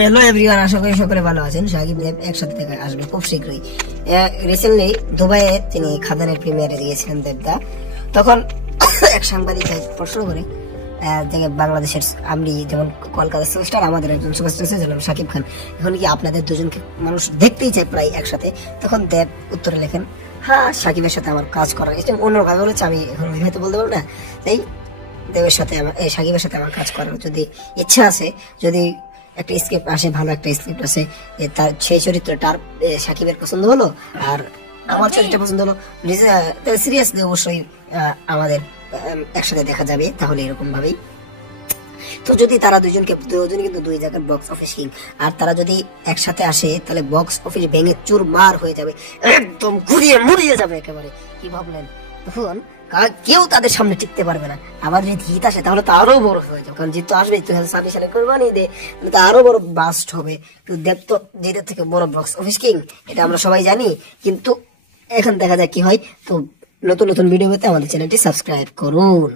Hello everyone, আশা করি সকলে ভালো আছেন। সাকিব দেব একসাথে দেখা আসবে খুব শীঘ্রই। রিসেন্টলি দুবাইয়ে তিনি খাদানের প্রিমিয়ারে গিয়েছিলেন দেবদা। তখন এক সাংবাদিক প্রশ্ন করে যে বাংলাদেশের আমি যেমন কলকাতার সুপারস্টার, আমাদের একজন সুপারস্টার ছিলেন সাকিব খান, এখন কি আপনাদের দুজনকে মানুষ দেখতেই চায় প্রায় একসাথে? তখন দেব উত্তরে লেখেন, হ্যাঁ সাকিবের সাথে আমার কাজ করার অন্যভাবে বলেছে, আমি এখন ওইভাবে বলতে পারবো না। তাই দেবের সাথে আমার সাকিবের সাথে আমার কাজ করার যদি ইচ্ছা আছে, যদি একটা স্ক্রিপ্ট আসে, ভালো একটা স্ক্রিপ্ট আছে, তার সেই চরিত্রটার সাকিবের পছন্দ হলো আর আমার চরিত্র পছন্দ হলো, সিরিয়াসলি অবশ্যই আমাদের একসাথে দেখা যাবে। তাহলে এরকম ভাবেই তো যদি তারা দুজনই কিন্তু দুই জায়গার বক্স অফিস কিং, আর তারা যদি একসাথে আসে তাহলে বক্স অফিস ভেঙে চুরমার হয়ে যাবে, একদম ঘুরিয়ে মুড়িয়ে যাবে একেবারে। কি ভাবলেন? তখন কেউ তাদের সামনে টিকতে পারবে না। আবার যদি হিট আসে তাহলে তো আরো বড় হয়ে যাবে, কারণ জিত তো আসবে 2026 সালে কোরবানি ঈদে, তো আরো বড় বাস্ট হবে। তো দেব তো জিতের থেকে বড় বক্স অফিস কিং, এটা আমরা সবাই জানি। কিন্তু এখন দেখা যায় কি হয়। তো নতুন নতুন ভিডিও পেতে আমাদের চ্যানেলটি সাবস্ক্রাইব করুন।